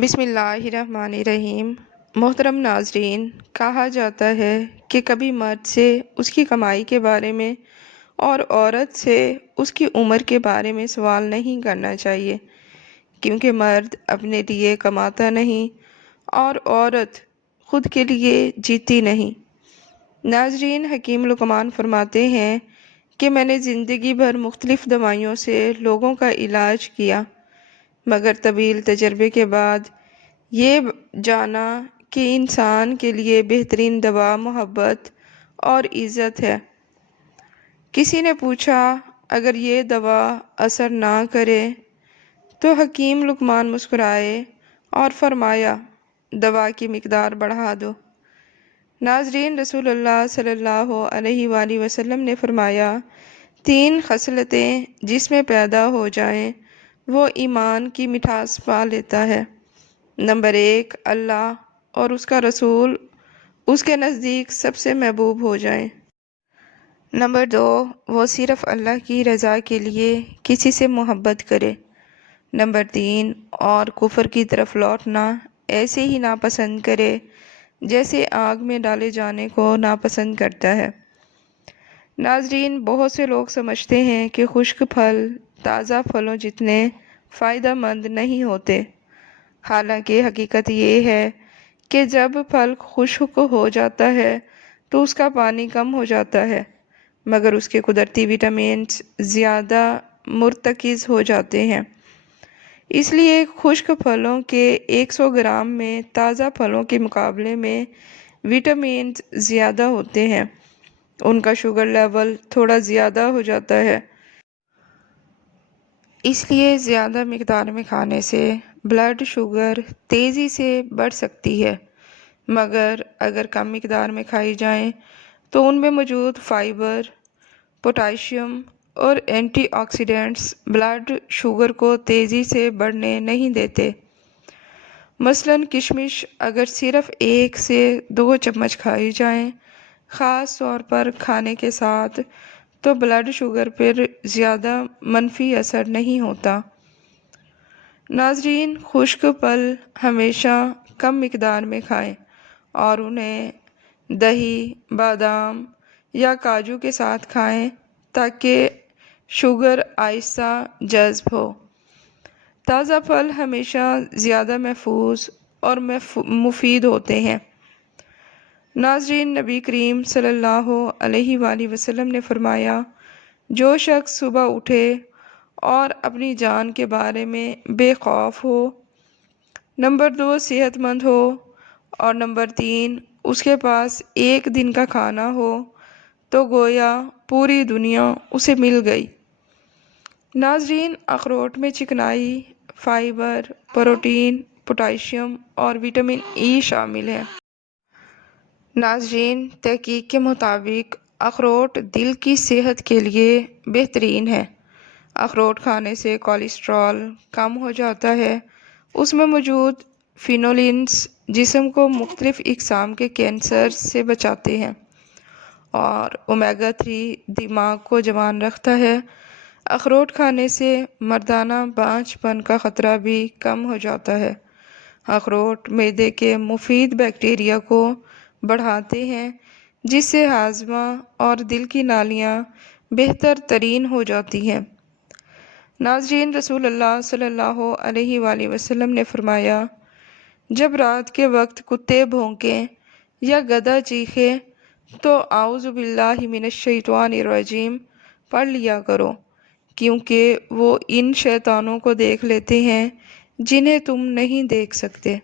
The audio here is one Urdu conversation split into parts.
بسم اللہ الرحمن الرحیم۔ محترم ناظرین، کہا جاتا ہے کہ کبھی مرد سے اس کی کمائی کے بارے میں اور عورت سے اس کی عمر کے بارے میں سوال نہیں کرنا چاہیے، کیونکہ مرد اپنے لیے کماتا نہیں اور عورت خود کے لیے جیتی نہیں۔ ناظرین، حکیم لقمان فرماتے ہیں کہ میں نے زندگی بھر مختلف دوائیوں سے لوگوں کا علاج کیا، مگر طویل تجربے کے بعد یہ جانا کہ انسان کے لیے بہترین دوا محبت اور عزت ہے۔ کسی نے پوچھا، اگر یہ دوا اثر نہ کرے تو حکیم لقمان مسکرائے اور فرمایا، دوا کی مقدار بڑھا دو۔ ناظرین، رسول اللہ صلی اللہ علیہ وآلہ وسلم نے فرمایا، 3 خصلتیں جس میں پیدا ہو جائیں وہ ایمان کی مٹھاس پا لیتا ہے۔ نمبر 1، اللہ اور اس کا رسول اس کے نزدیک سب سے محبوب ہو جائیں۔ نمبر 2، وہ صرف اللہ کی رضا کے لیے کسی سے محبت کرے۔ نمبر 3، اور کفر کی طرف لوٹنا ایسے ہی ناپسند کرے جیسے آگ میں ڈالے جانے کو ناپسند کرتا ہے۔ ناظرین، بہت سے لوگ سمجھتے ہیں کہ خشک پھل تازہ پھلوں جتنے فائدہ مند نہیں ہوتے، حالانکہ حقیقت یہ ہے کہ جب پھل خشک ہو جاتا ہے تو اس کا پانی کم ہو جاتا ہے، مگر اس کے قدرتی وٹامنز زیادہ مرتکز ہو جاتے ہیں۔ اس لیے خشک پھلوں کے 100 گرام میں تازہ پھلوں کے مقابلے میں وٹامنز زیادہ ہوتے ہیں۔ ان کا شوگر لیول تھوڑا زیادہ ہو جاتا ہے، اس لیے زیادہ مقدار میں کھانے سے بلڈ شوگر تیزی سے بڑھ سکتی ہے، مگر اگر کم مقدار میں کھائی جائیں تو ان میں موجود فائبر، پوٹاشیم اور اینٹی آکسیڈنٹس بلڈ شوگر کو تیزی سے بڑھنے نہیں دیتے۔ مثلاً کشمش اگر صرف 1 سے 2 چمچ کھائی جائیں، خاص طور پر کھانے کے ساتھ، تو بلڈ شوگر پر زیادہ منفی اثر نہیں ہوتا۔ ناظرین، خشک پھل ہمیشہ کم مقدار میں کھائیں اور انہیں دہی، بادام یا کاجو کے ساتھ کھائیں تاکہ شوگر آہستہ جذب ہو۔ تازہ پھل ہمیشہ زیادہ محفوظ اور مفید ہوتے ہیں۔ ناظرین، نبی کریم صلی اللہ علیہ وآلہ وسلم نے فرمایا، جو شخص صبح اٹھے اور اپنی جان کے بارے میں بے خوف ہو، نمبر 2 صحت مند ہو، اور نمبر 3 اس کے پاس ایک دن کا کھانا ہو، تو گویا پوری دنیا اسے مل گئی۔ ناظرین، اخروٹ میں چکنائی، فائبر، پروٹین، پوٹاشیم اور وٹامن ای شامل ہے۔ ناظرین، تحقیق کے مطابق اخروٹ دل کی صحت کے لیے بہترین ہے۔ اخروٹ کھانے سے کولیسٹرول کم ہو جاتا ہے۔ اس میں موجود فینولنز جسم کو مختلف اقسام کے کینسر سے بچاتے ہیں، اور اومیگا 3 دماغ کو جوان رکھتا ہے۔ اخروٹ کھانے سے مردانہ بانجھ پن کا خطرہ بھی کم ہو جاتا ہے۔ اخروٹ معدے کے مفید بیکٹیریا کو بڑھاتے ہیں، جس سے ہاضمہ اور دل کی نالیاں بہتر ترین ہو جاتی ہیں۔ ناظرین، رسول اللہ صلی اللہ علیہ وآلہ وسلم نے فرمایا، جب رات کے وقت کتے بھونکیں یا گدھا چیخے تو اعوذ باللہ من الشیطان الرجیم پڑھ لیا کرو، کیونکہ وہ ان شیطانوں کو دیکھ لیتے ہیں جنہیں تم نہیں دیکھ سکتے۔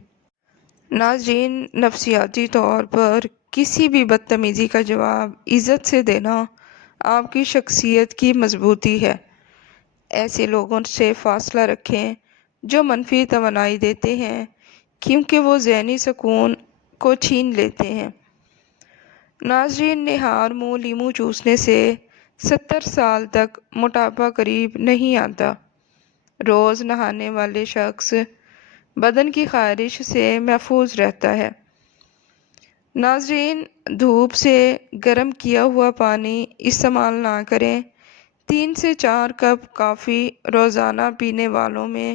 ناظرین، نفسیاتی طور پر کسی بھی بدتمیزی کا جواب عزت سے دینا آپ کی شخصیت کی مضبوطی ہے۔ ایسے لوگوں سے فاصلہ رکھیں جو منفی توانائی دیتے ہیں، کیونکہ وہ ذہنی سکون کو چھین لیتے ہیں۔ ناظرین، نہار منہ لیموں چوسنے سے 70 سال تک موٹاپا قریب نہیں آتا۔ روز نہانے والے شخص بدن کی خارش سے محفوظ رہتا ہے۔ ناظرین، دھوپ سے گرم کیا ہوا پانی استعمال نہ کریں۔ 3 سے 4 کپ کافی روزانہ پینے والوں میں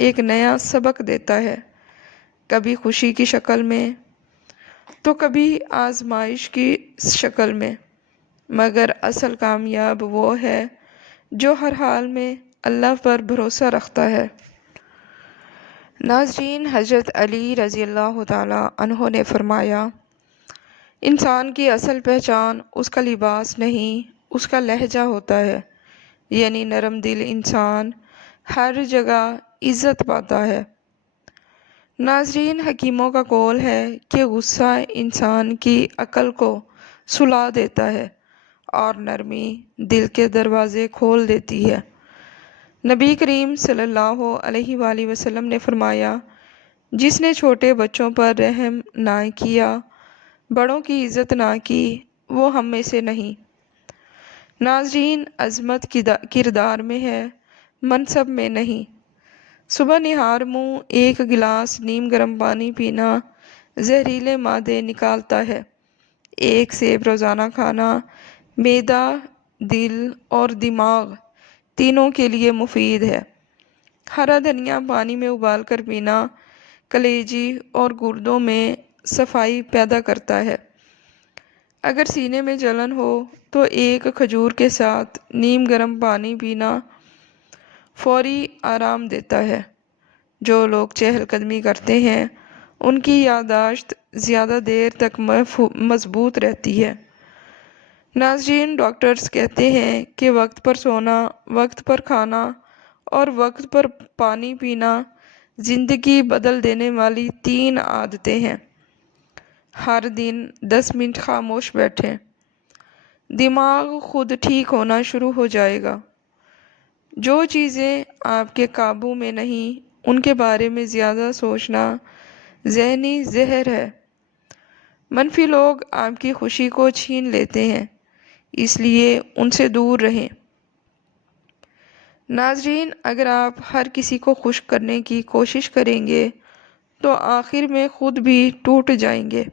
ایک نیا سبق دیتا ہے، کبھی خوشی کی شکل میں تو کبھی آزمائش کی شکل میں، مگر اصل کامیاب وہ ہے جو ہر حال میں اللہ پر بھروسہ رکھتا ہے۔ ناظرین، حضرت علی رضی اللہ تعالیٰ عنہ نے فرمایا، انسان کی اصل پہچان اس کا لباس نہیں، اس کا لہجہ ہوتا ہے، یعنی نرم دل انسان ہر جگہ عزت پاتا ہے۔ ناظرین، حکیموں کا قول ہے کہ غصہ انسان کی عقل کو سلا دیتا ہے اور نرمی دل کے دروازے کھول دیتی ہے۔ نبی کریم صلی اللہ علیہ وآلہ وسلم نے فرمایا، جس نے چھوٹے بچوں پر رحم نہ کیا، بڑوں کی عزت نہ کی، وہ ہم میں سے نہیں۔ ناظرین، عظمت کردار میں ہے، منصب میں نہیں۔ صبح نہار منہ ایک گلاس نیم گرم پانی پینا زہریلے مادے نکالتا ہے۔ ایک سیب روزانہ کھانا معدہ، دل اور دماغ تینوں کے لیے مفید ہے۔ ہرا دھنیا پانی میں ابال کر پینا کلیجی اور گردوں میں صفائی پیدا کرتا ہے۔ اگر سینے میں جلن ہو تو ایک کھجور کے ساتھ نیم گرم پانی پینا فوری آرام دیتا ہے۔ جو لوگ چہل قدمی کرتے ہیں ان کی یادداشت زیادہ دیر تک مضبوط رہتی ہے۔ ناظرین، ڈاکٹرز کہتے ہیں کہ وقت پر سونا، وقت پر کھانا اور وقت پر پانی پینا زندگی بدل دینے والی 3 عادتیں ہیں۔ ہر دن 10 منٹ خاموش بیٹھیں، دماغ خود ٹھیک ہونا شروع ہو جائے گا۔ جو چیزیں آپ کے قابو میں نہیں ان کے بارے میں زیادہ سوچنا ذہنی زہر ہے۔ منفی لوگ آپ کی خوشی کو چھین لیتے ہیں، اس لیے ان سے دور رہیں۔ ناظرین، اگر آپ ہر کسی کو خوش کرنے کی کوشش کریں گے تو آخر میں خود بھی ٹوٹ جائیں گے۔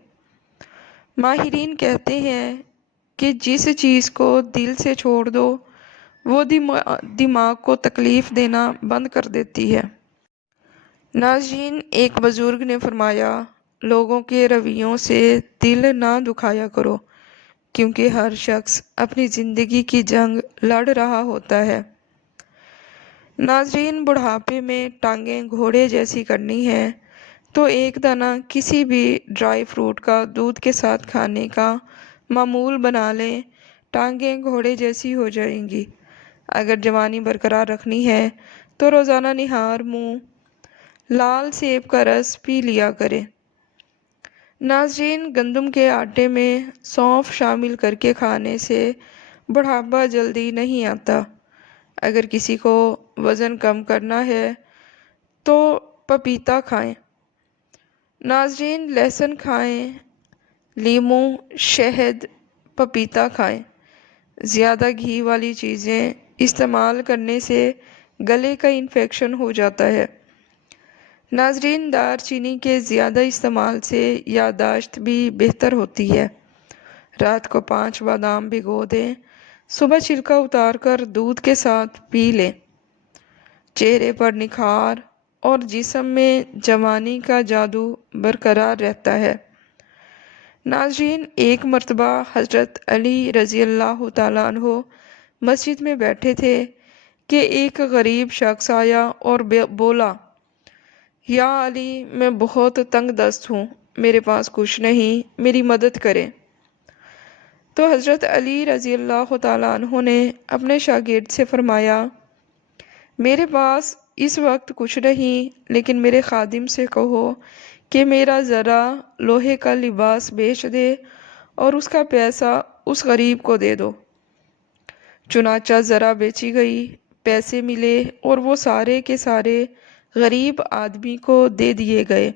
ماہرین کہتے ہیں کہ جس چیز کو دل سے چھوڑ دو وہ دماغ کو تکلیف دینا بند کر دیتی ہے۔ ناظرین، ایک بزرگ نے فرمایا، لوگوں کے رویوں سے دل نہ دکھایا کرو، کیونکہ ہر شخص اپنی زندگی کی جنگ لڑ رہا ہوتا ہے۔ ناظرین، بڑھاپے میں ٹانگیں گھوڑے جیسی کرنی ہے تو ایک دانہ کسی بھی ڈرائی فروٹ کا دودھ کے ساتھ کھانے کا معمول بنا لیں، ٹانگیں گھوڑے جیسی ہو جائیں گی۔ اگر جوانی برقرار رکھنی ہے تو روزانہ نہار منہ لال سیب کا رس پی لیا کریں۔ ناظرین، گندم کے آٹے میں سونف شامل کر کے کھانے سے بڑھاپا جلدی نہیں آتا۔ اگر کسی کو وزن کم کرنا ہے تو پپیتا کھائیں۔ ناظرین، لہسن کھائیں، لیموں، شہد، پپیتا کھائیں۔ زیادہ گھی والی چیزیں استعمال کرنے سے گلے کا انفیکشن ہو جاتا ہے۔ ناظرین، دار چینی کے زیادہ استعمال سے یادداشت بھی بہتر ہوتی ہے۔ رات کو 5 بادام بھگو دیں، صبح چھلکا اتار کر دودھ کے ساتھ پی لیں۔ چہرے پر نکھار اور جسم میں جوانی کا جادو برقرار رہتا ہے۔ ناظرین، ایک مرتبہ حضرت علی رضی اللہ تعالیٰ عنہ مسجد میں بیٹھے تھے کہ ایک غریب شخص آیا اور بولا، یا علی، میں بہت تنگ دست ہوں، میرے پاس کچھ نہیں، میری مدد کریں۔ تو حضرت علی رضی اللہ تعالیٰ عنہ نے اپنے شاگرد سے فرمایا، میرے پاس اس وقت کچھ نہیں، لیکن میرے خادم سے کہو کہ میرا ذرا لوہے کا لباس بیچ دے اور اس کا پیسہ اس غریب کو دے دو۔ چنانچہ ذرا بیچی گئی، پیسے ملے اور وہ سارے کے سارے غریب آدمی کو دے دیے گئے۔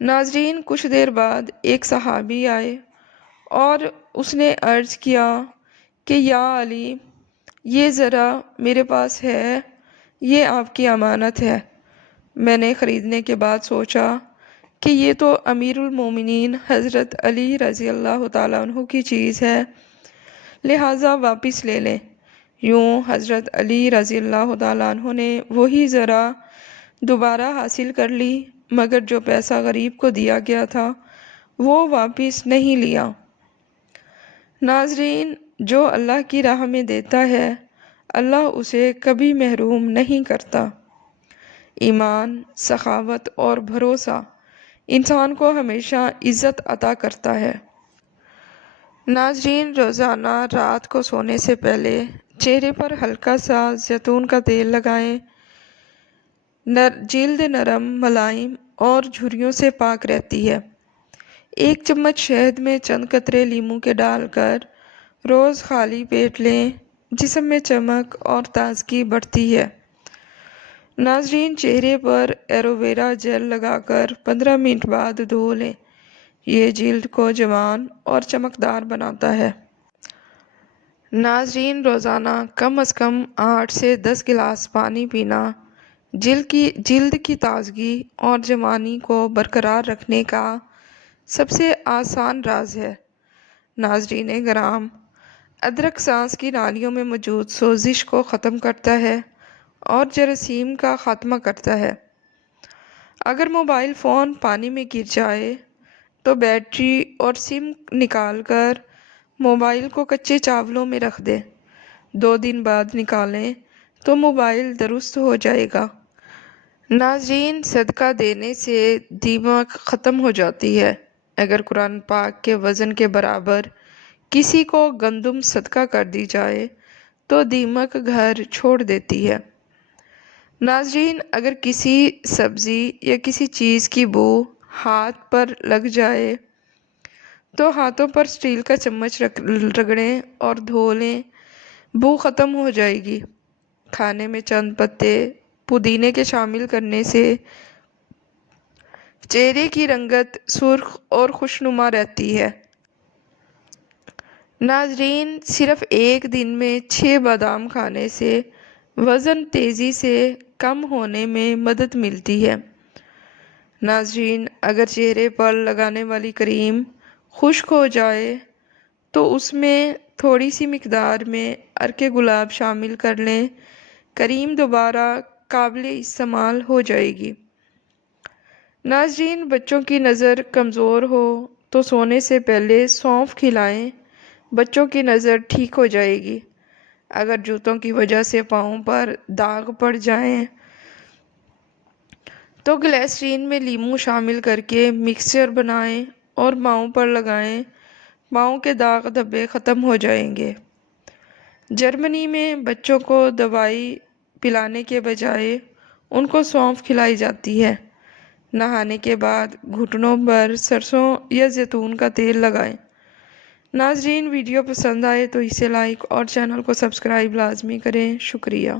ناظرین، کچھ دیر بعد ایک صحابی آئے اور اس نے عرض کیا کہ یا علی، یہ ذرا میرے پاس ہے، یہ آپ کی امانت ہے۔ میں نے خریدنے کے بعد سوچا کہ یہ تو امیر المومنین حضرت علی رضی اللہ تعالیٰ عنہ کی چیز ہے، لہٰذا واپس لے لیں۔ یوں حضرت علی رضی اللہ تعالیٰ عنہ نے وہی ذرا دوبارہ حاصل کر لی، مگر جو پیسہ غریب کو دیا گیا تھا وہ واپس نہیں لیا۔ ناظرین، جو اللہ کی راہ میں دیتا ہے اللہ اسے کبھی محروم نہیں کرتا۔ ایمان، سخاوت اور بھروسہ انسان کو ہمیشہ عزت عطا کرتا ہے۔ ناظرین، روزانہ رات کو سونے سے پہلے چہرے پر ہلکا سا زیتون کا تیل لگائیں۔ جلد نرم، ملائم اور جھریوں سے پاک رہتی ہے۔ 1 چمچ شہد میں چند قطرے لیموں کے ڈال کر روز خالی پیٹ لیں، جسم میں چمک اور تازگی بڑھتی ہے۔ ناظرین، چہرے پر ایلوویرا جیل لگا کر 15 منٹ بعد دھو لیں، یہ جلد کو جوان اور چمکدار بناتا ہے۔ ناظرین، روزانہ کم از کم 8 سے 10 گلاس پانی پینا جلد کی تازگی اور جوانی کو برقرار رکھنے کا سب سے آسان راز ہے۔ ناظرین گرام، ادرک سانس کی نالیوں میں موجود سوزش کو ختم کرتا ہے اور جراثیم کا خاتمہ کرتا ہے۔ اگر موبائل فون پانی میں گر جائے تو بیٹری اور سم نکال کر موبائل کو کچے چاولوں میں رکھ دیں، 2 دن بعد نکالیں تو موبائل درست ہو جائے گا۔ ناظرین، صدقہ دینے سے دیمک ختم ہو جاتی ہے۔ اگر قرآن پاک کے وزن کے برابر کسی کو گندم صدقہ کر دی جائے تو دیمک گھر چھوڑ دیتی ہے۔ ناظرین، اگر کسی سبزی یا کسی چیز کی بو ہاتھ پر لگ جائے تو ہاتھوں پر سٹیل کا چمچ رگڑیں اور دھو لیں، بو ختم ہو جائے گی۔ کھانے میں چند پتے پودینے کے شامل کرنے سے چہرے کی رنگت سرخ اور خوشنما رہتی ہے۔ ناظرین، صرف 1 دن میں 6 بادام کھانے سے وزن تیزی سے کم ہونے میں مدد ملتی ہے۔ ناظرین، اگر چہرے پر لگانے والی کریم خشک ہو جائے تو اس میں تھوڑی سی مقدار میں عرق گلاب شامل کر لیں، کریم دوبارہ قابل استعمال ہو جائے گی۔ ناظرین، بچوں کی نظر کمزور ہو تو سونے سے پہلے سونف کھلائیں، بچوں کی نظر ٹھیک ہو جائے گی۔ اگر جوتوں کی وجہ سے پاؤں پر داغ پڑ جائیں تو گلیسرین میں لیموں شامل کر کے مکسچر بنائیں اور پاؤں پر لگائیں، پاؤں کے داغ دھبے ختم ہو جائیں گے۔ جرمنی میں بچوں کو دوائی پلانے کے بجائے ان کو سونف کھلائی جاتی ہے۔ نہانے کے بعد گھٹنوں پر سرسوں یا زیتون کا تیل لگائیں۔ ناظرین، ویڈیو پسند آئے تو اسے لائک اور چینل کو سبسکرائب لازمی کریں۔ شکریہ۔